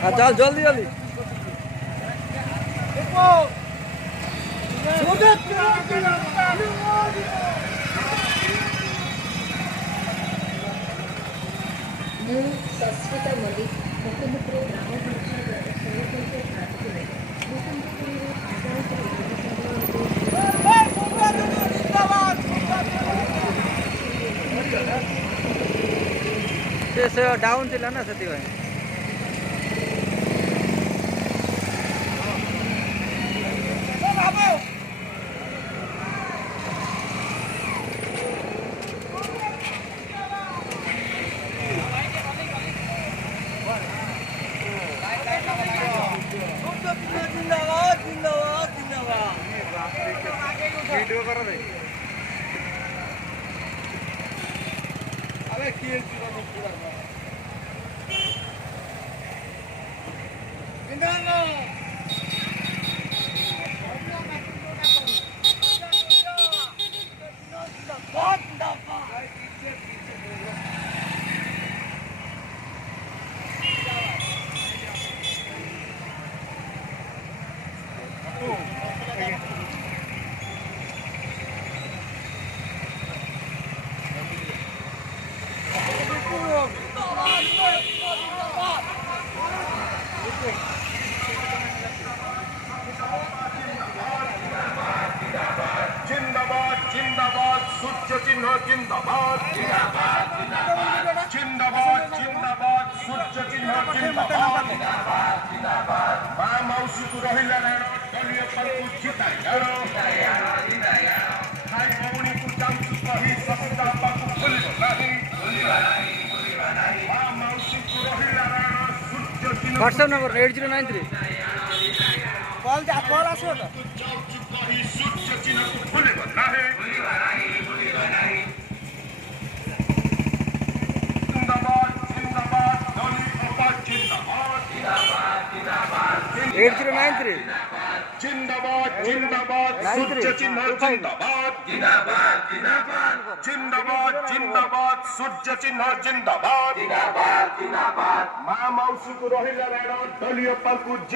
चल जल्दी जल्दी ମୁଁ ସସ୍ମିତା ମଲ୍ଲିକ ମୁକୁନ୍ଦପୁର ଗ୍ରାମ ପଞ୍ଚାୟତର ସରପଞ୍ଚ ପ୍ରାର୍ଥୀ ହେଲେ ମୁକୁନ୍ଦପୁରର से डाउन थिला ना से वीडियो करो भाई अबे किए पूरा जिंदाबाद जिंदाबाद सूर्य चिन्ह जिंदाबाद जिंदाबाद जिंदाबाद सूर्य चिन्ह जिंदाबाद मां मौसी को रहिला रण दलीय पलकु जिताई भाई भौणी को जाऊँ कही सस्ता पाकु भूलिबो नहीं मां मौसी को रहिला रण सूर्य चिन्ह व्हाट्सएप नंबर 8093 कॉल आसो तो कही सूर्य चिन्ह को भूलिबो नहीं जिंदाबाद जिंदाबाद दलीय पलकु जिंदाबाद 8093 जिंदाबाद जिंदाबाद सूर्य चिन्ह जिंदाबाद जिंदाबाद जिंदाबाद सूर्य चिन्ह जिंदाबाद मां मौसी को रहिला रण दलीय पलकु